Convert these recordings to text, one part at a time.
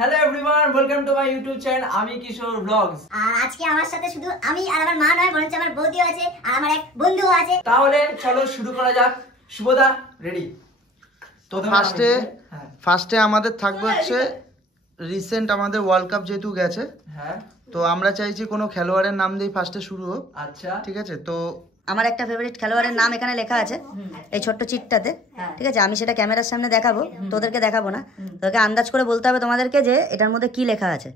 Hello everyone, welcome to my YouTube channel আমি কিশোর blogs. আর আজকে আমার সাথে শুধু আমি আর আমার মা নয়, বরঞ্চ আমার বৌদিও আছে আর আমার এক বন্ধুও আছে। তাহলে চলো শুরু করা যাক। শুভদা রেডি? তো ফার্স্টে আমাদের থাকবে হচ্ছে রিসেন্ট আমাদের ওয়ার্ল্ড কাপ যেহেতু গেছে, হ্যাঁ, তো আমরা চাইছি কোনো খেলোয়াড়ের নাম দিয়ে ফার্স্টে শুরু হোক। আচ্ছা ঠিক আছে, তো আমার একটা ফেভারিট খেলোয়াড়ের নাম এখানে লেখা আছে এই ছোট্ট চিটটাতে। ঠিক আছে, আমি সেটা ক্যামেরার সামনে দেখাবো, তোদেরকে দেখাবো না। তোকে আন্দাজ করে বলতে হবে তোমাদেরকে যে এটার মধ্যে কি লেখা আছে।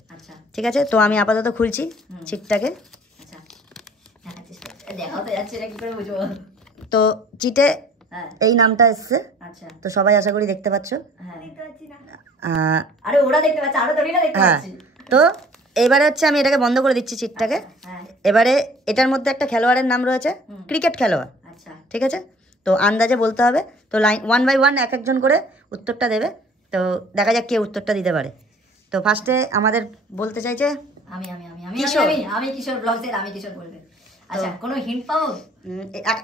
ঠিক আছে, তো আমি আপাতত খুলছি চিটটাকে। তো চিটে এই নামটা এসছে, তো সবাই আশা করি দেখতে পাচ্ছ। আরে ওরা দেখতে পাচ্ছে, আরো তোরা দেখতে পাচ্ছি। তো এবারে হচ্ছে আমি এটাকে বন্ধ করে দিচ্ছি চিটটাকে। এবারে এটার মধ্যে একটা খেলোয়াড়ের নাম রয়েছে, ক্রিকেট খেলোয়াড়। ঠিক আছে, তো আন্দাজে বলতে হবে। তো লাইন 1 বাই 1 এক একজন করে উত্তরটা দেবে। তো দেখা যাক কে উত্তরটা দিতে পারে। তো ফার্স্টে আমাদের বলতে চাইছে আমি আমি আমি আমি কিশোর। আমি কিশোর ব্লগসের আমি কিশোর বলবে। আচ্ছা, কোনো হিন্ট পাবো?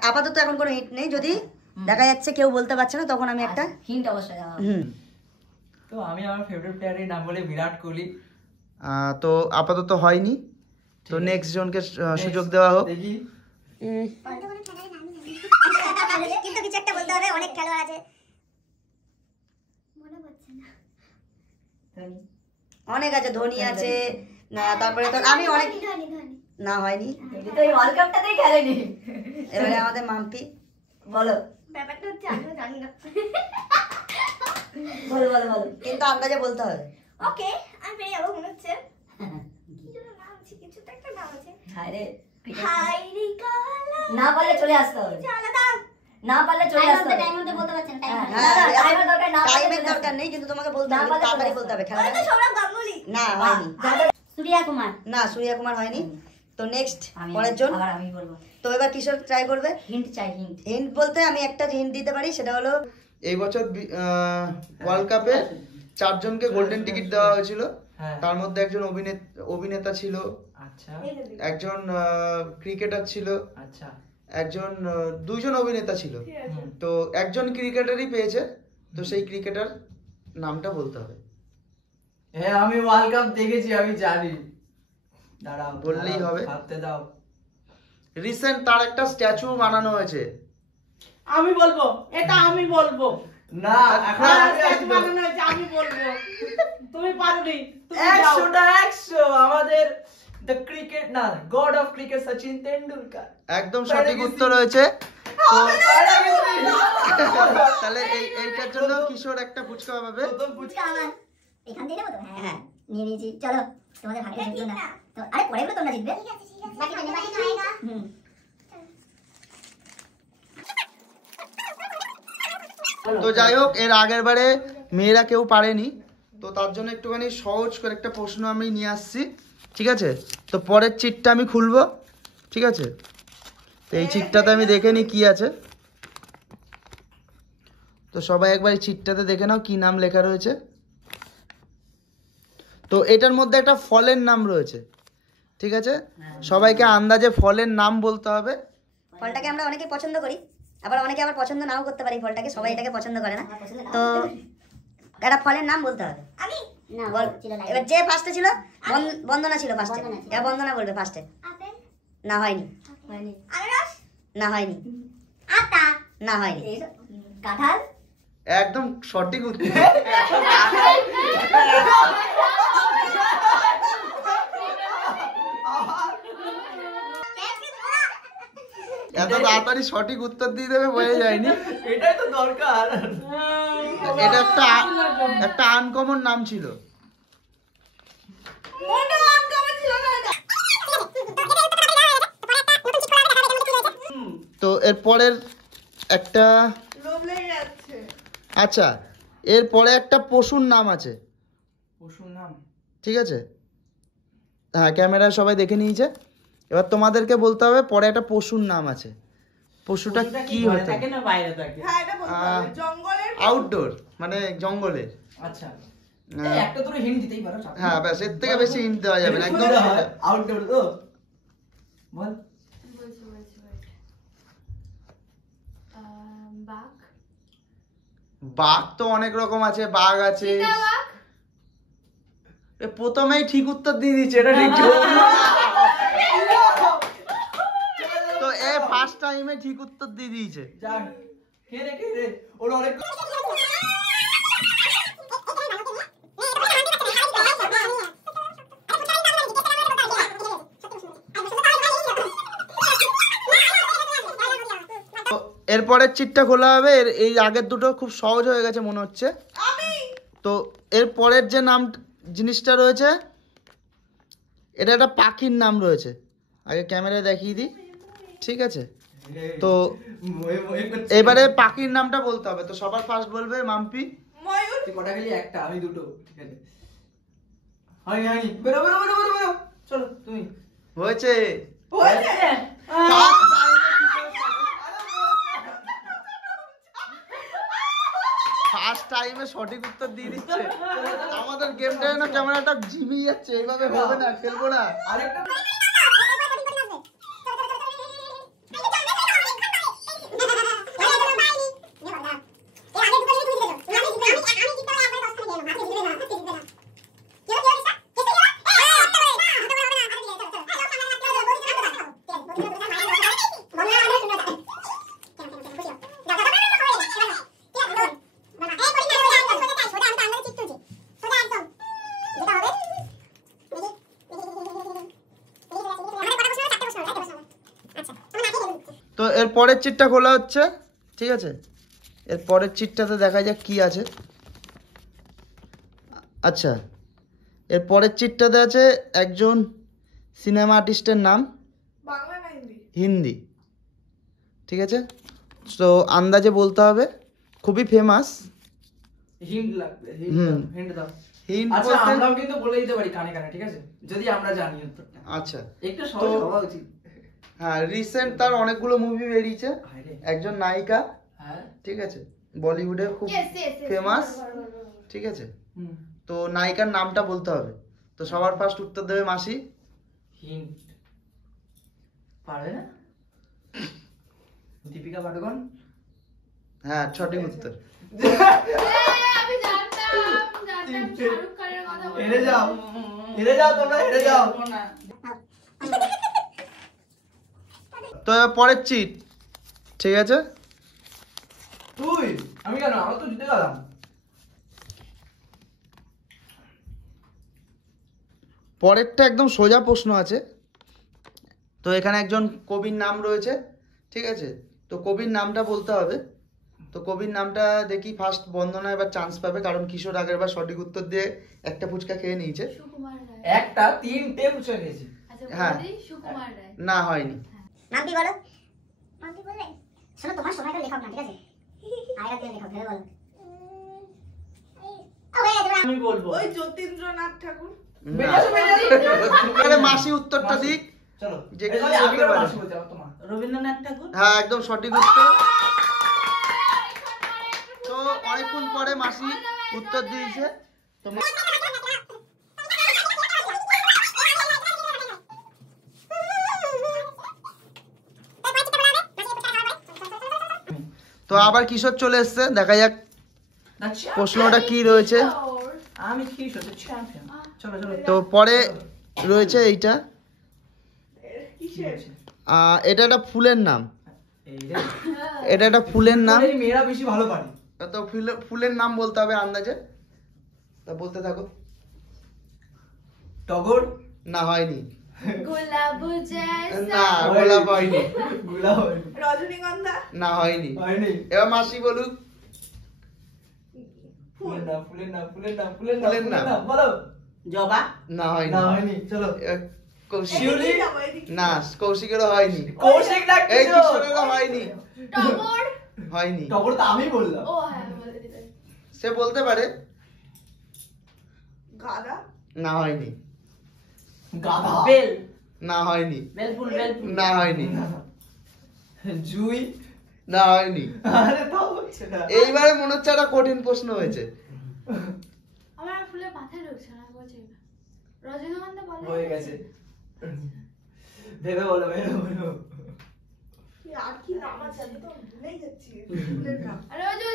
আপাতত এখন কোনো হিট নেই, যদি দেখা যাচ্ছে কেউ বলতে পারছে না তখন আমি একটা হিন্ট অবশ্যই দেওয়া হবে। তো আমি আমার ফেভারিট প্লেয়ারের নাম বলে বিরাট কোহলি। তো আপাতত হয়নি, তো নেক্সট জনকে সুযোগ দেওয়া হোক। দেখি কিন্তু কিছু একটা বলতে হবে, অনেক খেলোয়াড় আছে। মনে পড়ছে না। অনেক আছে, ধোনি আছে না, তারপরে তো আমি অনেক না হয়নি। তো এই ওয়ার্ল্ড কাপটাতেই খেলেনি। এবারে আমাদের মাম্পি বলো, ব্যাপারটা হচ্ছে আমিও জানি না। বলো বলো বলো। কিন্তু আন্দাজে বলতে হবে। ওকে, আমি পেয়ে যাবো মনে হচ্ছে। কি যেন নাম আছে, কিছু তো একটা নাম আছে। হায়রে, হাইরি কালা। না পারলে চলে আসতে হবে। আলাদা। না পারলে চলে আসতে হবে। টাইম মধ্যে বলতে পারছেন, টাইম। টাইমের দরকার না, টাইমের দরকার নেই, কিন্তু তোমাকে বলতে হবে, তাড়াতাড়ি বলতে হবে। খেলা ওই তো সৌরভ গাঙ্গুলি। না হয়নি, সূর্যা কুমার। না সূর্যা কুমার হয়নি। তো নেক্সট আমি পরের জন। আবার আমি বলবো। তো এবার কিশোর ট্রাই করবে। হিন্ট চাই, হিন্ট। হিন্ট বলতে আমি একটা হিন্ট দিতে পারি, সেটা হলো এই বছর ওয়ার্ল্ড কাপে 4 জনকে গোল্ডেন টিকিট দেওয়া হয়েছিল। হ্যাঁ। তার মধ্যে একজন অভিনেতা ছিল, আচ্ছা একজন ক্রিকেটার ছিল, আচ্ছা একজন 2জন অভিনেতা ছিল। তো একজন ক্রিকেটারই পেয়েছে, তো সেই ক্রিকেটার নামটা বলতে হবে। হ্যাঁ, আমি ওয়ার্ল্ড কাপ দেখেছি, আমি জানি। দাঁড়াও, বললেই হবে। ভাবতে দাও। রিসেন্ট তার একটা স্ট্যাচু বানানো হয়েছে। আমি বলবো, এটা আমি বলবো। না, এখন আমি আছি তো। আমি বলবো, তুমি পারবি। তুমি যাও। 100টা 100 আমাদের দ্য ক্রিকেট না god of cricket Sachin Tendulkar. একদম সঠিক উত্তর হয়েছে। তো তাহলে এইটার জন্য কিশোর একটা ফুচকা পাবে। ফুচকা আমার এখান থেকে নেবো তো? হ্যাঁ নিয়ে নিয়েছি। চলো, তোমাদের ভাগ্যে থাকলো না তো। আরে পরেগুলো তোমরা জিতবে। বাকি তো বাকি তো আएगा। তো যাই হোক, এর আগের বারে মেয়েরা কেউ পারেনি, তো তার জন্য একটুখানি সহজ করে একটা প্রশ্ন আমি নিয়ে আসছি। ঠিক আছে, তো পরের চিটটা আমি খুলবো। ঠিক আছে, তো এই চিটটাতে আমি দেখে নিই কি আছে। তো সবাই একবার এই চিটটাতে দেখে নাও কি নাম লেখা রয়েছে। তো এটার মধ্যে একটা ফলের নাম রয়েছে। ঠিক আছে, সবাইকে আন্দাজে ফলের নাম বলতে হবে। ফলটাকে আমরা অনেকে পছন্দ করি, আবার অনেকে আবার পছন্দ নাও করতে পারে। এই ফলটাকে সবাই এটাকে পছন্দ করে না। তো একটা ফলের নাম বলতে হবে। আমি না বল। ছিল না। এবার যে ফার্স্টে ছিল বন্দনা ছিল ফার্স্টে। এবার বন্দনা বলবে ফার্স্টে। আপেল, না হয়নি, হয়নি। আনারস, না হয়নি, আতা, না হয়নি। কাঁঠাল। একদম সঠিক উত্তর। এত তাড়াতাড়ি সঠিক উত্তর দিয়ে দেবে বলে যায়নি। এটাই তো দরকার। এটা একটা আনকমন নাম ছিল। তো এর পরের একটা, লোভ লেগে যাচ্ছে। আচ্ছা এর পরে একটা পশুর নাম আছে। পশুর নাম? ঠিক আছে, হ্যাঁ ক্যামেরায় সবাই দেখে নিয়েছে। এবার তোমাদেরকে বলতে হবে পরে একটা পশুর নাম আছে। পশুটা কি ঘরে হতে থাকে না বাইরে থাকে? হ্যাঁ, এটা বলতে হবে। জঙ্গলের আউটডোর, মানে জঙ্গলের। আচ্ছা, এই একটা তো হিন্ট দিতেই পারো। হ্যাঁ ব্যাস, এর থেকে বেশি হিন্ট দেওয়া যাবে না, একদম আউটডোর তো বল। বাঘ, বাঘ তো অনেক রকম আছে, বাঘ আছে। প্রথমেই ঠিক উত্তর দিয়ে দিচ্ছে, এটা ঠিক তো এ ফার্স্ট টাইমে ঠিক উত্তর দিয়ে দিয়েছে। যাক কে রে ওর অনেক তো এরপরের চিটটা খোলা হবে। এই আগের দুটো খুব সহজ হয়ে গেছে মনে হচ্ছে। তো এর পরের যে নাম জিনিসটা রয়েছে, এটা একটা পাখির নাম রয়েছে। আগে ক্যামেরায় দেখিয়ে দিই, ঠিক আছে? তো এবারে পাখির নামটা বলতে হবে। তো সবার ফার্স্ট বলবে মাম্পি। ময়ূর। তুই কটা গেলি? একটা, আমি দুটো। ঠিক আছে, হয়নি হয়নি, বেরো বেরো বেরো বেরো বেরো, চলো তুমি। হয়েছে। হয়েছে। ফার্স্ট টাইমে সঠিক উত্তর দিয়ে দিচ্ছে। আমাদের গেমটা না ক্যামেরাটা ঝিমিয়ে যাচ্ছে, এইভাবে হবে না, খেলবো না। আরেকটা তো এর পরের চিটটা খোলা হচ্ছে, ঠিক আছে? এর পরের চিটটাতে দেখা যাক কি আছে। আচ্ছা, এর পরের চিটটাতে আছে একজন সিনেমা আর্টিস্টের নাম, বাংলা না হিন্দি? হিন্দি, ঠিক আছে? তো আন্দাজে বলতে হবে, খুবই ফেমাস। হিন্ট লাগবে, হুম। হিন্ট দাও। হিন্ট আচ্ছা বলতে আমরাও কিন্তু বলে দিতে পারি কানে কানে, ঠিক আছে? যদি আমরা জানি উত্তরটা। আচ্ছা, একটু সহজ তো- হওয়া উচিত। হ্যাঁ, রিসেন্ট তার অনেকগুলো মুভি বেরিয়েছে। হায়রে। একজন নায়িকা, হ্যাঁ। ঠিক আছে? বলিউডে খুব Yes, yes, yes. ফেমাস, বলো, বলো, বলো। ঠিক আছে? হুম। তো নায়িকার নামটা বলতে হবে। তো সবার ফার্স্ট উত্তর দেবে মাসি। হিন্ট পারবে না? দীপিকা পাডুকোন। হ্যাঁ, সঠিক উত্তর। আমি জানতাম শাহরুখ খানের কথা বলতে। হেরে যাও, হেরে যাও, তোমরা হেরে যাও। তো এবার পরের চিট, ঠিক আছে? তুই, আমি কেন? আমরা তো জিতে গেলাম। পরেরটা একদম সোজা প্রশ্ন আছে। তো এখানে একজন কবির নাম রয়েছে, ঠিক আছে? তো কবির নামটা বলতে হবে। তো কবির নামটা দেখি ফার্স্ট বন্দনা এবার চান্স পাবে, কারণ কিশোর আগের বার সঠিক উত্তর দিয়ে একটা ফুচকা খেয়ে নিয়েছে। সুকুমার রায়। একটা তিনটে পুষে গেছি। আচ্ছা হ্যাঁ। বলি সুকুমার রায়। না, হয়নি। মাম্পি বলো। মাম্পি বললে শোনো, তোমার সময়টা লেখক না, ঠিক আছে? আগের দিন লেখক ভেবে বলো। আমি বলবো। ওই যতীন্দ্রনাথ ঠাকুর। বেরিয়ে আসো, বেরিয়ে আসো। আরে মাসি উত্তরটা মাসি। দিক। চলো, যে এই কেউ আমি বলতে পারে। মাসি বলতে, তোমার রবীন্দ্রনাথ ঠাকুর। হ্যাঁ, একদম সঠিক উত্তর। তো অনেকক্ষণ পরে মাসি উত্তর দিয়েছে। তো তো আবার কিশোর চলে এসছে, দেখা যাক প্রশ্নটা কি রয়েছে। আমি কি হচ্ছে চ্যাম্পিয়ন। চলো চলো। তো পরে রয়েছে এইটা, কিসের? এটা একটা ফুলের নাম। এই রে, এটা একটা ফুলের নাম। এই মেয়েরা বেশি ভালো পারে। তো ফুলের নাম বলতে হবে আন্দাজে। তা বলতে থাকো। টগর। না, হয়নি। গোলাপ জैसा। না, গোলাপ হয়নি। গোলাপ হয়নি। রজনীগন্ধা। না, হয়নি। হয়নি। এবার মাসি বলুক। ফুলের নাম, ফুলের নাম, ফুলের নাম, ফুলের নাম, ফুলের ফুলের নাম। নাম, বলো। জবা। না, হয়নি। না হয়নি, চলো। এবার কৌশিক। শিউলি। এদিকে যাবো, এদিকে। না, কৌশিকেরও হয়নি। কৌশিক না এই কিশোর। কিশোরেরও হয়নি। টগর। হয়নি। টগর তো আমি বললাম। ও হ্যাঁ বলে দিলে। সে বলতে পারে। গাদা। না, হয়নি। গাধা। বেল। না, হয়নি। বেলফুল, বেলফুল। না, হয়নি। জুই। না, হয়নি। আরে তাও হচ্ছে না। এইবারে মনে হচ্ছে একটা কঠিন প্রশ্ন হয়েছে। আমার আর ফুলের মাথায় ঢুকছে না, বলছি রজনীগন্ধা বলে। হয়ে গেছে। ভেবে বলো, ভেবে বলো। আর কি নাম আছে? আমি তো ভুলেই যাচ্ছি ফুলের নাম। আরে ওই যে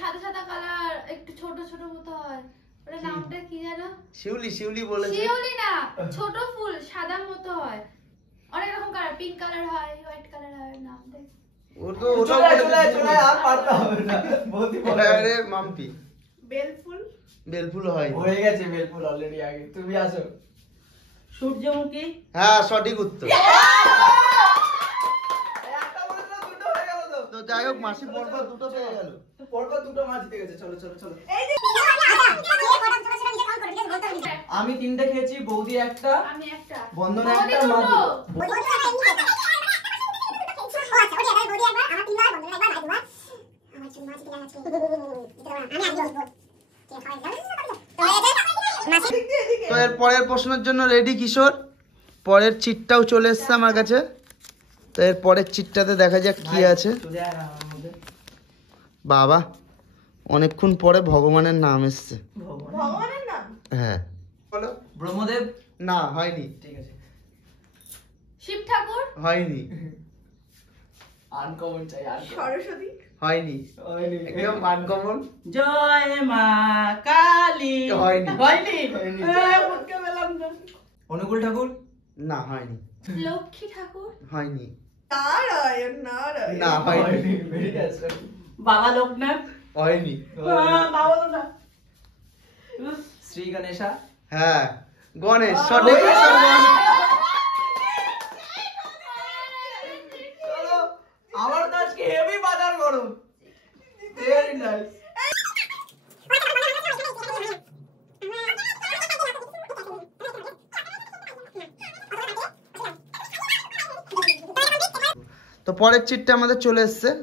সাদা সাদা কালার, একটু ছোট ছোট মতো হয়। ওটার নামটা কি জানো? শিউলি শিউলি বলেছে। শিউলি না, ছোট ফুল সাদা মতো হয়, অনেক রকম কালার, পিঙ্ক কালার হয়, হোয়াইট কালার হয়, নামটা ও তো ওটা চলে আর পারতে হবে না, বহুতই বড়। আরে মাম্পি বেলফুল। বেলফুল হয়। হয়ে গেছে বেলফুল অলরেডি আগে। তুমি আসো। সূর্যমুখী। হ্যাঁ সঠিক উত্তর। একটা বলেছিল, দুটো হয়ে গেল তো। তো যাই হোক মাসি পরপর দুটো পেয়ে গেল। পরপর দুটো মাছ জিতে গেছে। চলো চলো চলো। এই যে আমি তিনটে খেয়েছি, বৌদি একটা, আমি একটা, বন্ধন বৌদি একটা, মা দুটো। দুটো। তো এর পরের প্রশ্নের জন্য রেডি কিশোর। পরের চিটটাও চলে এসছে আমার কাছে। তো এর পরের চিটটাতে দেখা যাক কি আছে। চলে আয় না আমার মধ্যে। বাবা অনেকক্ষণ পরে ভগবানের নাম এসছে। ভগবানের নাম। হ্যাঁ বলো। ব্রহ্মদেব। না হয়নি। ঠিক আছে। শিব ঠাকুর, হয়নি। আনকমন চাই, আনকমন। সরস্বতী। হয়নি। হয়নি। একদম আনকমন। জয় মা কালী। হয়নি। হয়নি। হয়নি। মুখে পেলাম না। অনুকূল ঠাকুর। না হয়নি। লক্ষ্মী ঠাকুর, হয়নি। নারায়ণ নারায়ণ। না হয়নি। ভেরি গেছে। বাবা লোকনাথ। হয়নি। বাবা লোকনাথ। শ্রী গণেশা। হ্যাঁ গণেশ সঠিক উত্তর গণেশ। চলো, আমার তো আজকে হেভি বাজার গরম। Very nice. তো পরের চিটটা আমাদের চলে এসছে।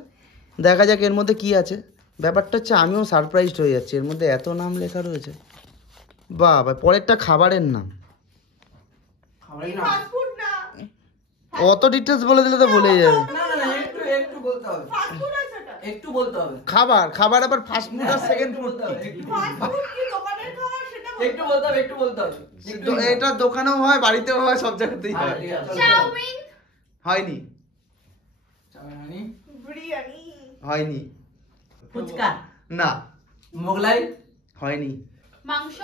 দেখা যাক এর মধ্যে কি আছে। ব্যাপারটা হচ্ছে আমিও সারপ্রাইজড হয়ে যাচ্ছি, এর মধ্যে এত নাম লেখা রয়েছে। বাবা পরেরটা খাবারের নাম। খাবারই না। ফাস্টফুড না। অত ডিটেলস বলে দিলে তো বলেই যাবে। না না না, একটু একটু বলতে হবে। ফাস্টফুড আছে এটা। একটু বলতে হবে। খাবার খাবার আবার ফাস্ট ফুড আর সেকেন্ড ফুড। বলতে হবে, একটু ফাস্টফুড কি দোকানের খাবার সেটা বলো। একটু বলতে হবে, একটু বলতে হবে। একটু এটা দোকানেও হয় বাড়িতেও হয় সব জায়গাতেই হ্যাঁ, হয়। ঠিক আছে, চলো, চলো। চাউমিন, হয়নি। চাউমিন হয়নি। বিরিয়ানি। হয়নি। ফুচকা। না মোগলাই। হয়নি। মাংস,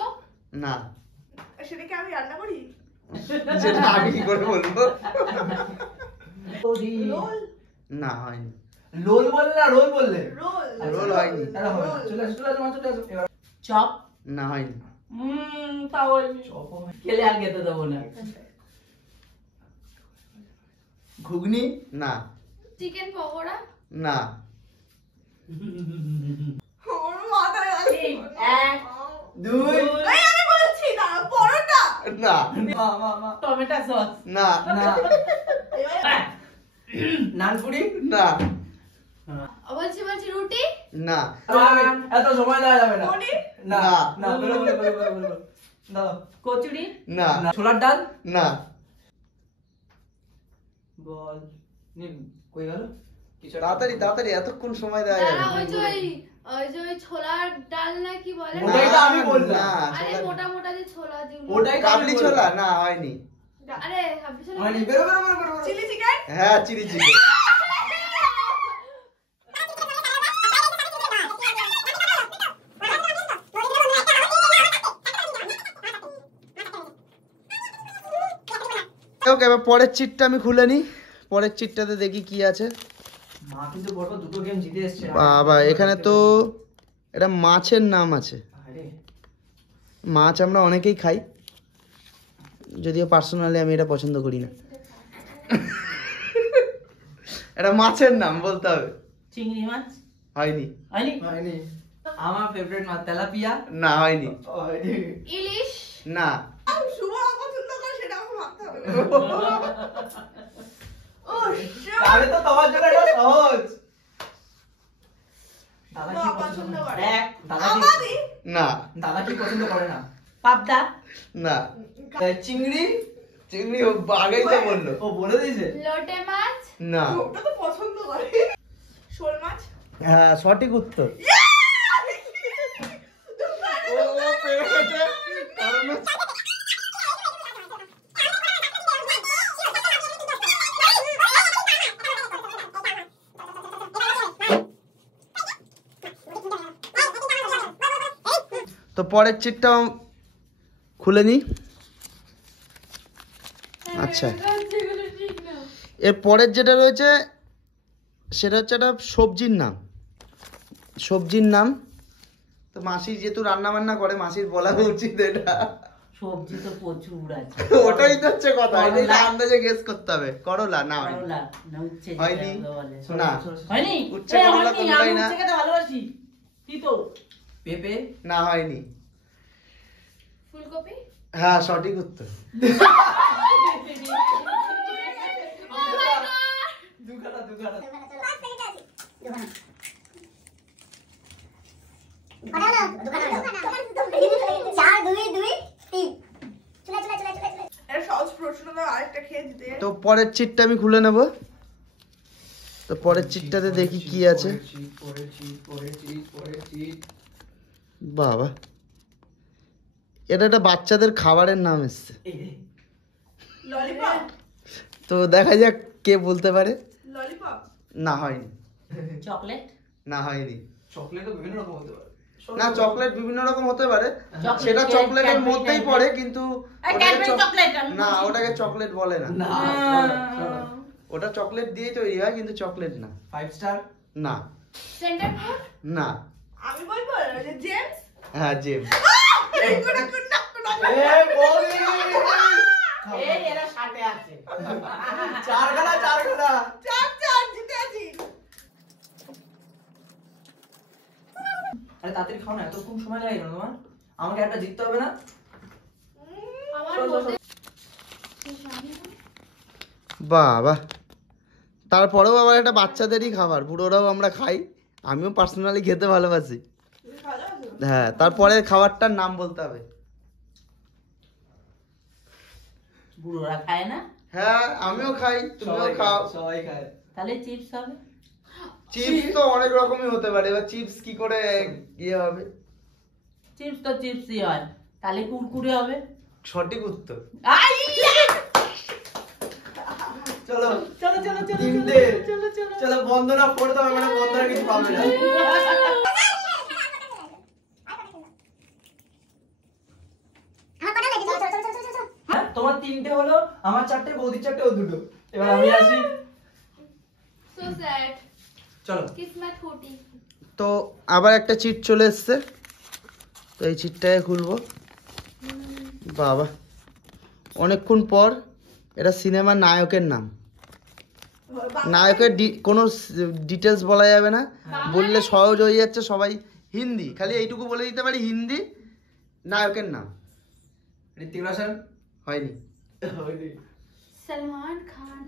না সেটাকে আমি রান্না করি। সেটা আমি কি করে বলবো। রোল। না হয়নি। লোল বললে না রোল বললে? রোল। রোল হয়নি। আরে হবে না। চলে আসো, চলে আসো, মা, চলে আসো। এবার চপ। না হয়নি। তাও চপ হয়। খেলে আর খেতে দেবো না। ঘুগনি। না চিকেন পকোড়া, না আমার মাথায় আসছে। এক, দুই। এই আমি বলছি না, পরোটা। না মা মা মা। Tomato sauce. না না। নানপুরি। না বলছি রুটি, না এত সময় দেওয়া যাবে না। পনির। না না। না, বলো বলো বলো বলো বলো। দাও। কচুরি। না না, ছোলার ডাল। না বল। নিন, কই গেল? কিছু একটা- তাড়াতাড়ি তাড়াতাড়ি এতক্ষণ সময় দেওয়া যাবে দাঁড়া, না। ওই যে ছোলার ডাল না কি বলে না? ওটাই তো আমি বললাম। না, আরে ছোলা- মোটা মোটা যে ছোলা যেগুলো, ওটাই তো আমি কাবলি বললাম। ছোলা না হয়নি। আরে হাবলি ছোলা হয়নি। বেরো বেরো বেরো বেরো, বেরো। Chilli chicken. হ্যাঁ চিলি চিকেন। ওকে এবার পরের চিটটা আমি খুলে নিই। পরের চিটটাতে দেখি কি আছে। মা কিন্তু পরপর দুটো গেম জিতে এসছে। বাবা এখানে তো এটা মাছের নাম আছে। আরে, মাছ আমরা অনেকেই খাই, যদিও পার্সোনালি আমি এটা পছন্দ করি না। এটা মাছের নাম বলতে হবে। চিংড়ি মাছ। হয়নি। হয়নি। হয়নি। আমার ফেভারিট মাছ তেলাপিয়া। না হয়নি। হয়নি। ইলিশ, না শুভ পছন্দ করে সেটা আমাকে ভাবতে হবে। ও আরে তো তোমার জন্য এটা সহজ। দাদা কি পছন্দ পছন্দ করে। করে? দাদা কি আমাদি। না দাদা কি পছন্দ করে না? পাবদা। না চিংড়ি। চিংড়ি ও আগেই তো বললো। ও বলে দিয়েছে। লোটে মাছ, না ওটা তো পছন্দ করে। শোল মাছ। হ্যাঁ সঠিক উত্তর। ও পেয়ে গেছে, কারণ হচ্ছে- তো পরের চিটটা খুলে নিই। আচ্ছা, এর পরের যেটা রয়েছে সেটা হচ্ছে একটা সবজির নাম। সবজির নাম তো মাসি যেহেতু রান্না বান্না করে, মাসির বলা উচিত এটা। সবজি তো প্রচুর আছে। ওটাই তো হচ্ছে কথা, এটাই তো আন্দাজে গেস করতে হবে। করলা না হয়নি, করলা না উচ্ছে হয়নি বলে। না হয়নি? উচ্ছে করলা হয়নি, কোনটাই আমি না। উচ্ছে খেতে ভালোবাসি। কি তো? পেঁপে, না হয়নি। ফুলকপি, হ্যাঁ সঠিক উত্তর। দুখানা দুখানা। একটা সহজ প্রশ্ন দাও, আরেকটা খেয়ে দিতে। তো পরের চিটটা আমি খুলে নেব। তো পরের চিটটাতে দেখি কি আছে। বাবা, এটা একটা বাচ্চাদের খাবারের নাম এসছে। ললিপপ, তো দেখা যাক কে বলতে পারে। ললিপপ, না হয়নি, চকলেট? না হয়নি। চকলেটও বিভিন্ন রকম হতে পারে। না চকলেট বিভিন্ন রকম হতে পারে, চকলেট, সেটা চকলেটের ক্যাডবেরি মধ্যেই টাইপের। পড়ে, কিন্তু ওটাকে ক্যাডবেরি চকলেট না, ওটাকে চকলেট বলে না। না, ওটা চকলেট দিয়ে তৈরি হয়, কিন্তু চকলেট না। 5 স্টার, না সেন্টার ফুড, না। আমি বলবো যে জেমস। হ্যাঁ জেমস। এইগুলো কোন না কোন এই বলি এই এরা সাথে আছে। চারখানা চারখানা। চার চার জিতে আছি। আরে তাড়াতাড়ি খাও না, এতক্ষণ সময় লাগে না তোমার? আমাকে একটা জিততে হবে না? আমার চলো, চলো, বলতে বাবা, তারপরেও আবার একটা বাচ্চাদেরই খাবার, বুড়োরাও আমরা খাই, আমিও পার্সোনালি খেতে ভালোবাসি। তুমি ভালোবাসো? হ্যাঁ, তারপরে খাবারটার নাম বলতে হবে। বুড়োরা খায় না? হ্যাঁ আমিও খাই, তুমিও খাও। সবাই খায়। তাহলে চিপস হবে? চিপস তো অনেক রকমই হতে পারে, এবার চিপস কি করে ইয়ে হবে? চিপস তো চিপসই হয়, তাহলে কুরকুরে হবে। সঠিক উত্তর। চলো চলো চলো চলো তিনটে। চলো চলো। চলো বন্দনা পড়তে হবে, মানে বন্দনা কিছু পাবে না। হ্যাঁ, তোমার 3টে হলো, আমার 4টে, বৌদির 4টে, ও 2টো। এবার আমি আসি। সো স্যাড, চলো কিসমত ফুটি। তো আবার একটা চিট চলে এসছে, তো এই চিটটাকে খুলবো। বাবা, অনেকক্ষণ পর। এটা সিনেমার নায়কের নাম। নায়কের কোনো ডিটেলস বলা যাবে না, বললে সহজ হয়ে যাচ্ছে। সবাই হিন্দি, খালি এইটুকু বলে দিতে পারি হিন্দি নায়কের নাম। ঋত্বিক রোশন হয়নি। হয়নি। সলমান খান।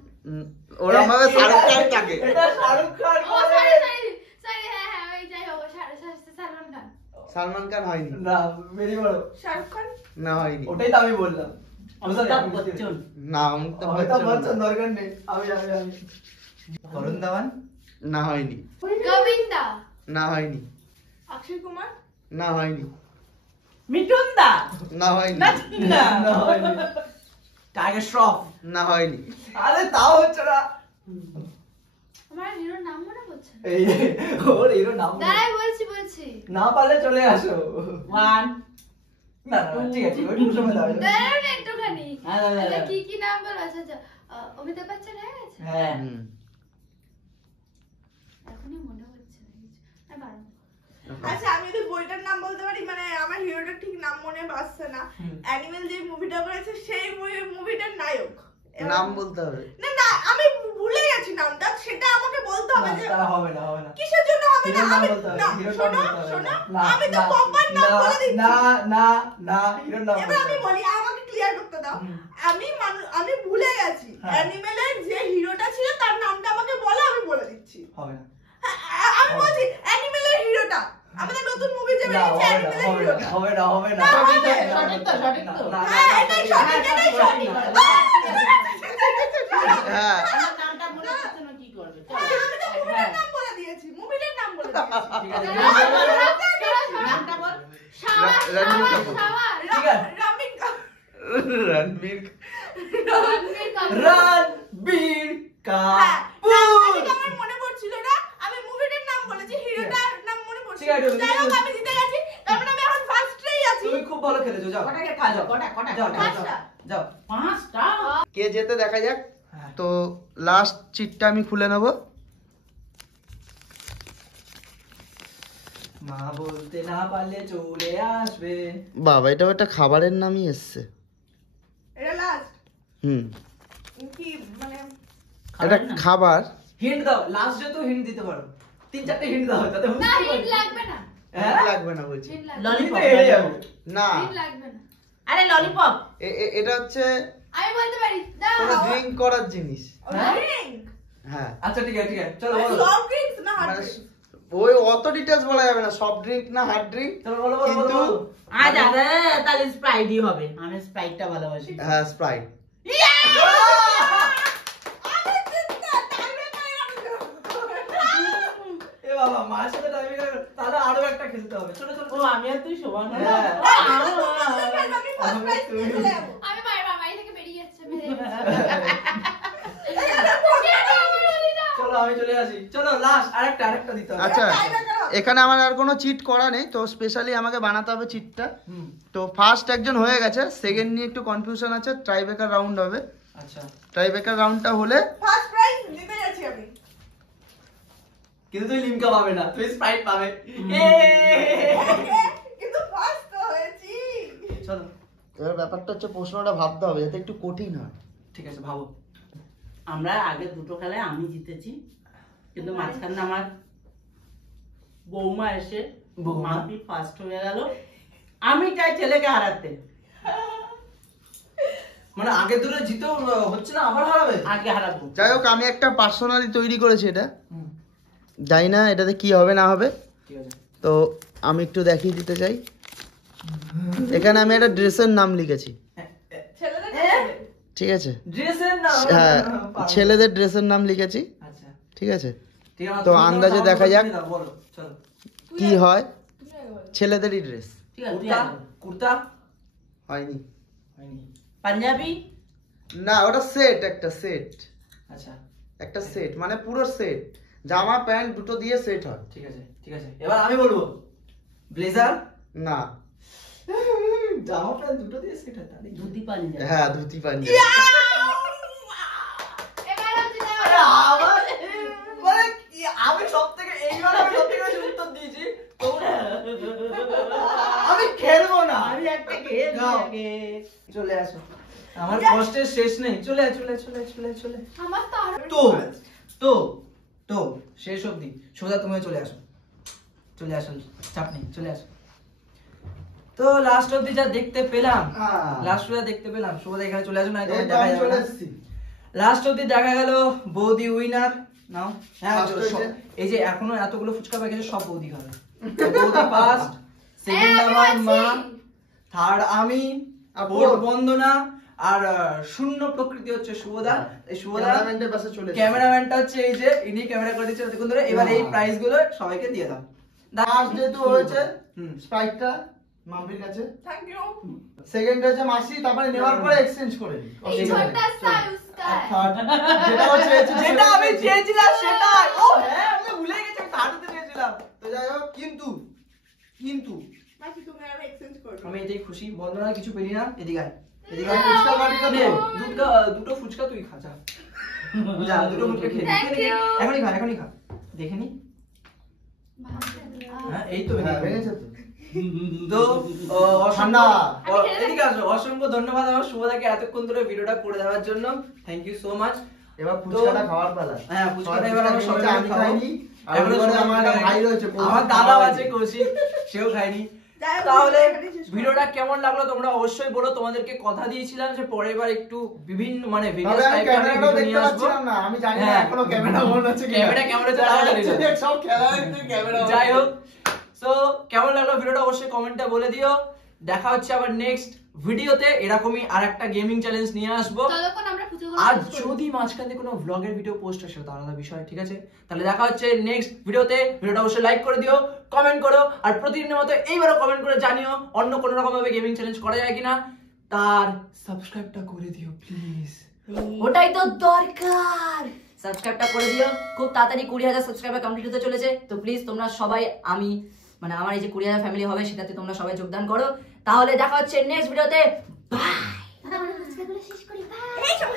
ওরকম ভাবে শাহরুখ খান থাকে। এটা শাহরুখ খান ও বলে। সরি সরি সরি, হ্যাঁ ওই যাই হোক, সলমান খান। সালমান খান হয়নি। না, বেরি বড়। শাহরুখ খান, না হয়নি। ওটাই তো আমি বললাম। অমিতাভ বচ্চন। না অমিতাভ অমিতাভ বচ্চন বচ্চন না। দরকার নেই। আমি বরুণ ধাওয়ান। না হয়নি। গোবিন্দা। না হয়নি। অক্ষয় কুমার, না হয়নি। মিঠুন দা। না হয়নি। না না হয়নি। টাইগার শ্রফ। না হয়নি। আরে তাও হচ্ছে না। আমার হিরোর নাম মনে পড়ছে না। এই ওর হিরো নাম বলো। দাঁড়াই বলছি। না পারলে চলে আসো। 1 না না না, ঠিক আছে, ওইটুকু সময় দাও। দাঁড়াও না একটুখানি। হ্যাঁ, দাঁড়াও, আচ্ছা, দাঁড়াও। কি নাম বলো? আচ্ছা আচ্ছা, অমিতাভ বচ্চন হয়ে গেছে? হ্যাঁ। হুম। এখনই মনে হচ্ছে না কিছু। না পারো। আচ্ছা আমি যদি বইটার নাম বলতে পারি, মানে আমার হিরোটার ঠিক নাম মনে আসছে না। অ্যানিমেল যে মুভিটা করেছে সেই মুভিটার নায়ক। নাম বলতে হবে। না না, আমি ভুলে গেছি নামটা, সেটা আমাকে বলতে হবে যে না, হবে না, হবে না। কিসের জন্য হবে না। হিরোর নাম আমি বলতে হবে, না, হিরোর নাম শোনো বলতে হবে। শোনো, না, আমি তো না, প্রপার নাম বলে দিচ্ছি। না না না, হিরোর নাম এবার বলতে আমি হবে। বলি, আমাকে ক্লিয়ার করতে দাও। আমি ভুলে গেছি হ্যাঁ। অ্যানিমেলের যে হিরোটা ছিল তার নামটা আমাকে বলো, আমি বলে দিচ্ছি। হবে না। আমি বলছি অ্যানিমেলের হিরোটা, আমাদের নতুন মুভি যে না, বেরিয়েছে হবে না, অ্যানিমেলের হবে না, হিরোটা। হবে না, হবে না। না, হবে। সঠিক তো, সঠিক তো। না, না, হ্যাঁ, না, এটাই সঠিক। সঠিক, এটাই সঠিক। হ্যাঁ আমার নামটা মনে হচ্ছে না, কি করবে? চলো। আমি তো মুভিটার নাম বলে দিয়েছি, মুভিটার নাম বলে দিয়েছি। ঠিক আছে, নামটা বল। রণবীর কাপুর। ঠিক আছে। রণবীর রণবীর রণবীর হ্যাঁ, কাপুর। নামটা ঠিক আমার মনে পড়ছিল না, আমি মুভিটার নাম বলেছি, হিরোটার নাম মনে পড়ছিল। ঠিক আছে, যাই হোক, আমি জিতে গেছি। তার মানে আমি এখন ফার্স্টেই খুব ভালো খেলেছো, যাও কটাকে খাওয়া কটা কটা যাও কটা? যাও, যাও। 5টা। কে যেতে দেখা যাক। হ্যাঁ। তো লাস্ট চিটটা আমি খুলে নেব। মা বলতে না পারলে চলে আসবে। বাবা, এটাও একটা খাবারের নামই এসছে। এটা লাস্ট হুম, কি মানে এটা খাবার। হিন্ট দাও, লাস্ট যে তো হিন্ট দিতে পারো, 3-4টে হিন্ট দাও তাতে না বুঝতে হিট পারবে। লাগবে না, হ্যাঁ লাগবে না বলছি। হিট লাগবে না। ললিপপ। তুমি তো হেরে যাবে। না, হিট লাগবে না। আরে ললিপপ। এটা হচ্ছে আমি বলতে পারি, দাও। কোনো ড্রিঙ্ক করার জিনিস। হ্যাঁ? ড্রিঙ্ক হ্যাঁ, আচ্ছা ঠিক আছে ঠিক আছে, চলো বলো সফট ড্রিঙ্কস না হার্ড মানে ড্রিঙ্কস? ওই অত ডিটেলস বলা যাবে না, সফট ড্রিঙ্ক না হার্ড ড্রিঙ্ক। চলো বলো বলো কিন্তু বলো। আচ্ছা তাহলে স্প্রাইটই হবে, আমি স্প্রাইটটা ভালোবাসি। হ্যাঁ, স্প্রাইট। এ বাবা, মায়ের সাথে টাইমিং তাহলে আরো একটা খেলতে হবে। চলো চলো ও আমি আর তুই সমান না? হ্যাঁ। আমি ফার্স্ট প্রাইজ নিয়ে চলে যাবো। আমি বাড়ি থেকে বেরিয়ে যাচ্ছে, মেরে চলো আমি চলে আসি। চলো লাস্ট আরেকটা দিতে হবে। আচ্ছা, এখানে আমার আর কোনো চিট করা নেই, তো স্পেশালি আমাকে বানাতে হবে চিটটা। হুম, তো ফার্স্ট একজন হয়ে গেছে, সেকেন্ড নিয়ে একটু কনফিউশন আছে। ট্রাইবেকার রাউন্ড হবে। আচ্ছা ট্রাইবেকার রাউন্ডটা হলে ফার্স্ট প্রাইজ নিতে যাচ্ছি আমি। কিন্তু তুই লিমকা পাবে না, তুই স্প্রাইট পাবে। কিন্তু ফার্স্ট তো হয়েছি। চলো এবার ব্যাপারটা হচ্ছে প্রশ্নটা ভাবতে হবে যাতে একটু কঠিন হয়। ঠিক আছে, ভাবো। আমরা আগে দুটো খেলায় আমি জিতেছি, কিন্তু মাঝখানে আমার বৌমা এসে বৌমা? মাম্পি ফার্স্ট হয়ে গেল। আমি চাই ছেলেকে হারাতে, মানে আগে দুটো জিতেও হচ্ছে না, আবার হারাবে। আগে হারাবো। যাই হোক, আমি একটা পার্সোনালি তৈরি করেছি এটা, হুম, জানি না এটাতে কি হবে না হবে। ঠিক আছে। তো আমি একটু দেখিয়ে দিতে চাই। এখানে আমি একটা ড্রেসের নাম লিখেছি, ছেলেদের ঠিক আছে? ড্রেসের না, হ্যাঁ, পারবো। ছেলেদের ড্রেসের নাম লিখেছি, আচ্ছা ঠিক আছে? ঠিক আছে, তো তুমি আন্দাজে তোমার দেখা নাম যাক। দাও, বলো চলো। কি হয়? ছেলেদেরই ড্রেস। ঠিক আছে, তুই কুর্তা আগে। কুর্তা হয়নি। হয়নি। পাঞ্জাবি। না, ওটা সেট, একটা সেট, আচ্ছা একটা সেট মানে পুরো সেট, জামা প্যান্ট দুটো দিয়ে সেট হয়। ঠিক আছে ঠিক আছে, এবার আমি বলবো। ব্লেজার? না। জামা প্যান্ট দুটো দিয়ে সেট হয় তাহলে কি? ধুতি পাঞ্জাবি। হ্যাঁ, ধুতি পাঞ্জাবি। এবার হচ্ছে দাও। আরে আবার মানে কি, আমি সবথেকে এইবার আমি সবথেকে বেশি উত্তর দিয়েছি, তোমরা আমি খেলবো না। আমি একটা খেয়ে যাও। আগে। চলে আসো, আমার কষ্টের শেষ নেই। চলে আয়, চলে আয়, চলে আয়, চলে আয়, চলে আয়। আমার তো আরো তো তো তো শেষ অবধি সোজা তুমি চলে আসো, চলে আসো, চাপ নেই, চলে আসো। তো লাস্ট অবধি যা দেখতে পেলাম, হ্যাঁ। লাস্ট যা দেখতে পেলাম, সোজা এখানে চলে আসো, না এই তোমার তো দেখা আমি যাবে চলে না। এসেছি। লাস্ট অবধি দেখা গেল বৌদি উইনার। নাও, হ্যাঁ First চলো, হয়েছে। এই যে এখনো এতগুলো ফুচকা প্যাকেজে সব বৌদি খাবে। তো বৌদি ফার্স্ট, সেকেন্ড আমি আমার মা, আছি। থার্ড আমি, আর ফোর্থ fourth বন্দনা, আর শূন্য প্রকৃতি হচ্ছে শুভদা। এই শুভদা ক্যামেরাম্যানের পাশে চলে এসেছি। ক্যামেরাম্যানটা হচ্ছে এই যে ইনি ক্যামেরা করে দিচ্ছে দেখুন ধরে। এবার এই প্রাইস গুলো সবাইকে দিয়ে দাও। ফার্স্ট যেহেতু হয়েছে হুম। স্প্রাইটটা মাম্পির কাছে, থ্যাংক ইউ। সেকেন্ড হয়েছে মাসি, তারপরে নেওয়ার পরে এক্সচেঞ্জ করে দিই। এই ছোটটা স্টাইল স্টাইল। থার্ড যেটা ও চেয়েছে যেটা আমি চেয়েছিলাম সেটাই। ও হ্যাঁ, আমি ভুলে গেছি, আমি থার্ডতে চেয়েছিলাম। তো যাই হোক, কিন্তু কিন্তু বাকি তুমি আর এক্সচেঞ্জ করবে। আমি এটাই খুশি। বন্ধনা কিছু পেলি না, এদিকে আয়, এদিকে আর আয়। ফুচকা বাটিটা নে, তো দুটো ফুচকা তুই খা, যা যা, দুটো ফুচকা খেয়ে নে। Thank you. এখনই খা, এখনই খা, দেখে নি। হ্যাঁ এই তো হ্যাঁ, এদিকে। ভেঙেছে তো। তো ঠান্ডা। এদিকে আসো, অসংখ্য ধন্যবাদ আমার শুভদাকে এতক্ষণ ধরে ভিডিওটা করে দেওয়ার জন্য। Thank you so much. এবার ফুচকাটা খাওয়ার পালা। হ্যাঁ, ফুচকাটা এবার আমরা সবাই আমি মিলে খাবো। খাইনি, আর এখনো ওখানে সবাই আমার একটা খায়নি। ভাই রয়েছে, কৌশিক, আমার দাদা খাওয়ায়নি। আছে কৌশিক, সেও খায়নি। যাই হোক, তাহলে এখানেই শেষ করবো। ভিডিওটা কেমন লাগলো তোমরা অবশ্যই বলো। তোমাদেরকে কথা দিয়েছিলাম যে পরের বার একটু বিভিন্ন মানে তবে ভিডিওস আমি টাইপের ক্যামেরাটাও ভিডিও দেখতে নিয়ে আসবো। পাচ্ছিলাম না, আমি জানি না হ্যাঁ। এখনো ক্যামেরা অন আছে কিনা। ক্যামেরা কেমন আছে তাও জানি না। সব খেলা হচ্ছে ক্যামেরা on যাই আছে। হোক, সো কেমন লাগলো ভিডিওটা অবশ্যই কমেন্টে বলে দিও। দেখা হচ্ছে আবার নেক্সট ভিডিওতে, এরকমই আরেকটা গেমিং চ্যালেঞ্জ নিয়ে আসবো। ততক্ষণ আমরা পুজোগুলো আর শেষ করবো। যদি মাঝখানে কোনো ভ্লগের ভিডিও পোস্ট আসে তো আলাদা বিষয়, ঠিক আছে? তাহলে দেখা হচ্ছে নেক্সট ভিডিওতে। ভিডিওটা অবশ্যই লাইক করে দিও, কমেন্ট করো, আর প্রতিদিনের মতো এইবারও কমেন্ট করে জানিও অন্য কোনো রকম ভাবে গেমিং চ্যালেঞ্জ করা যায় কিনা। তার সাবস্ক্রাইবটা করে দিও প্লিজ। ওটাই তো দরকার। সাবস্ক্রাইবটা করে দিও, খুব তাড়াতাড়ি 20,000 সাবস্ক্রাইবার কমপ্লিট হতে চলেছে। তো প্লিজ তোমরা সবাই, আমি মানে আমার এই যে 20,000 ফ্যামিলি হবে সেটাতে তোমরা সবাই যোগদান করো। তাহলে দেখা হচ্ছে নেক্সট ভিডিওতে। এই সব